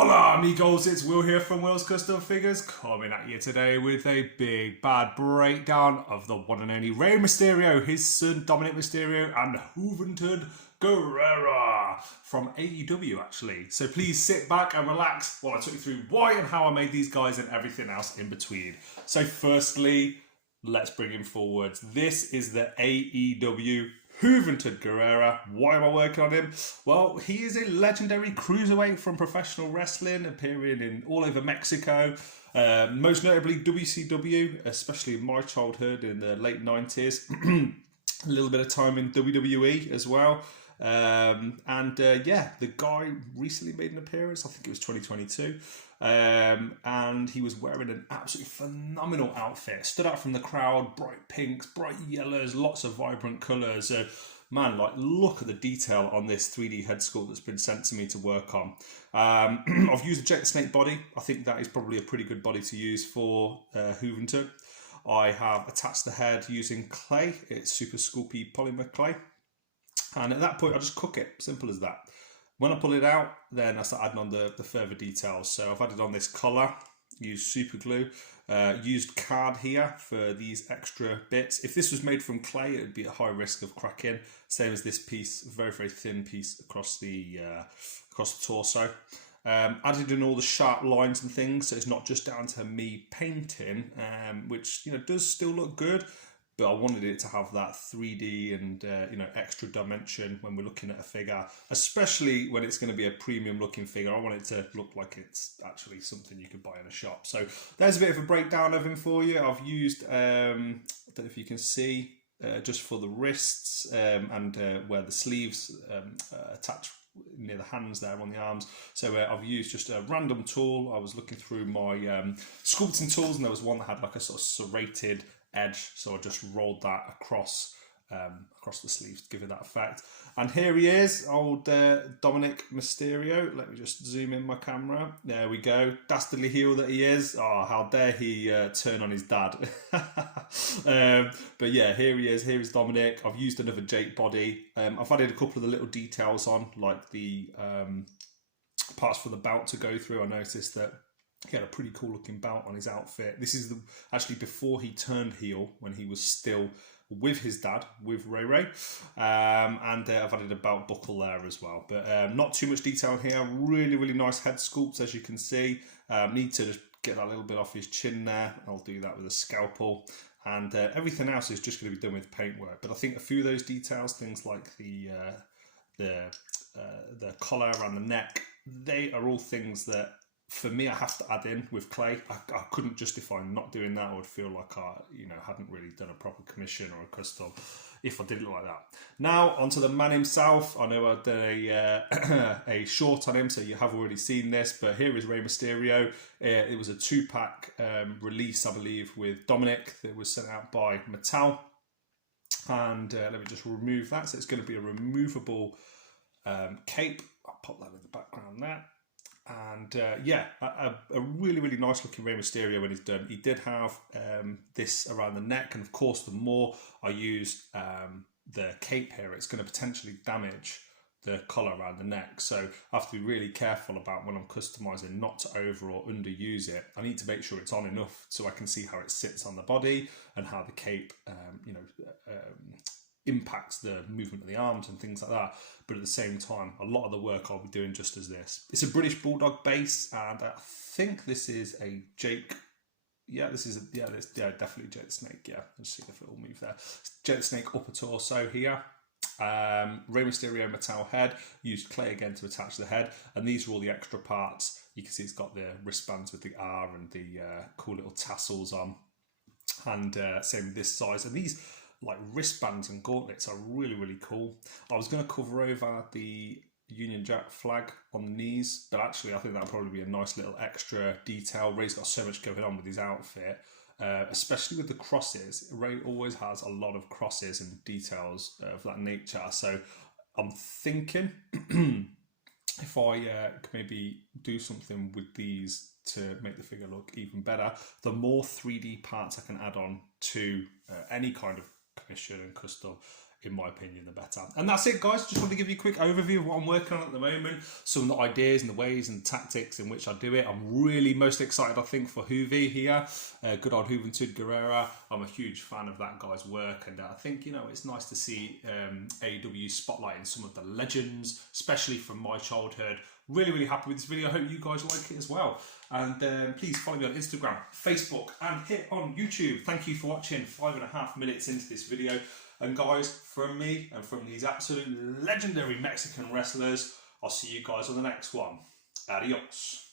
Hola amigos, it's Will here from Will's Custom Figures, coming at you today with a big bad breakdown of the one and only Rey Mysterio, his son Dominik Mysterio, and Juventud Guerrera from AEW actually. So please sit back and relax while I talk you through why and how I made these guys and everything else in between. So firstly, let's bring him forwards. This is the AEW Juventud Guerrera. Why am I working on him? Well, he is a legendary cruiserweight from professional wrestling, appearing in all over Mexico, most notably WCW, especially in my childhood in the late 90s. A little bit of time in WWE as well. The guy recently made an appearance, I think it was 2022. And he was wearing an absolutely phenomenal outfit. Stood out from the crowd, bright pinks, bright yellows, lots of vibrant colours. Man, look at the detail on this 3D head sculpt that's been sent to me to work on. I've used a Jake the Snake body. I think that is probably a pretty good body to use for Juventud. I have attached the head using clay. It's super sculpey polymer clay. And at that point, I just cook it. Simple as that. When I pull it out, then I start adding on the further details. So I've added on this collar, used super glue, used card here for these extra bits. If this was made from clay, it would be at high risk of cracking. Same as this piece, very, very thin piece across the torso. Added in all the sharp lines and things, so it's not just down to me painting, which does still look good. But I wanted it to have that 3D and extra dimension when we're looking at a figure, especially when it's going to be a premium looking figure. I want it to look like it's actually something you could buy in a shop. So there's a bit of a breakdown of him for you. I've used, I don't know if you can see, just for the wrists and where the sleeves attach near the hands there on the arms. So I've used just a random tool. I was looking through my sculpting tools, and there was one that had like a sort of serrated edge, so I just rolled that across the sleeves to give it that effect. And here he is, old Dominik Mysterio. Let me just zoom in my camera. There we go. Dastardly heel that he is. Oh, how dare he turn on his dad. But yeah, here he is. Here is Dominik. I've used another Jake body. I've added a couple of the little details on, like the parts for the belt to go through. I noticed that he had a pretty cool looking belt on his outfit. This is actually before he turned heel, when he was still with his dad, with Ray. And I've added a belt buckle there as well. But not too much detail here. Really, really nice head sculpts, as you can see. Need to just get that little bit off his chin there. I'll do that with a scalpel. And everything else is just going to be done with paintwork. But I think a few of those details, things like the collar around the neck, they are all things that, for me, I have to add in with clay. I couldn't justify not doing that. I would feel like I, hadn't really done a proper commission or a custom if I did it like that. Now, onto the man himself. I know I did a short on him, so you have already seen this, but here is Rey Mysterio. It was a 2-pack release, I believe, with Dominik that was sent out by Mattel. And let me just remove that. So it's going to be a removable cape. I'll pop that in the background there. And a really, really nice looking Rey Mysterio when he's done. He did have this around the neck, and of course, the more I use the cape here, it's going to potentially damage the collar around the neck. So I have to be really careful about when I'm customizing not to over or underuse it. I need to make sure it's on enough so I can see how it sits on the body and how the cape, impacts the movement of the arms and things like that. But at the same time, a lot of the work I'll be doing just as this. It's a British Bulldog base, and I think this is a Jake. Yeah, definitely Jake the Snake. Yeah, let's see if it will move there. Jake the Snake upper torso here. Rey Mysterio Mattel head. Used clay again to attach the head, and these are all the extra parts. You can see it's got the wristbands with the R and the cool little tassels on, and same with this size. And these wristbands and gauntlets are really, really cool. I was going to cover over the Union Jack flag on the knees, but actually I think that'll probably be a nice little extra detail. Ray's got so much going on with his outfit, especially with the crosses. Ray always has a lot of crosses and details of that nature. So I'm thinking if I could maybe do something with these to make the figure look even better, the more 3D parts I can add on to any kind of commission and custom, in my opinion, the better. And that's it, guys. Just want to give you a quick overview of what I'm working on at the moment, some of the ideas and the ways and tactics in which I do it. I'm really most excited, I think, for Juve here. Good old Juventud Guerrera. I'm a huge fan of that guy's work, and I think, you know, it's nice to see AEW spotlighting some of the legends, especially from my childhood. Really, really happy with this video. I hope you guys like it as well. And please follow me on Instagram, Facebook, and hit on YouTube. Thank you for watching 5.5 minutes into this video. And guys, from me and from these absolute legendary Mexican wrestlers, I'll see you guys on the next one. Adios.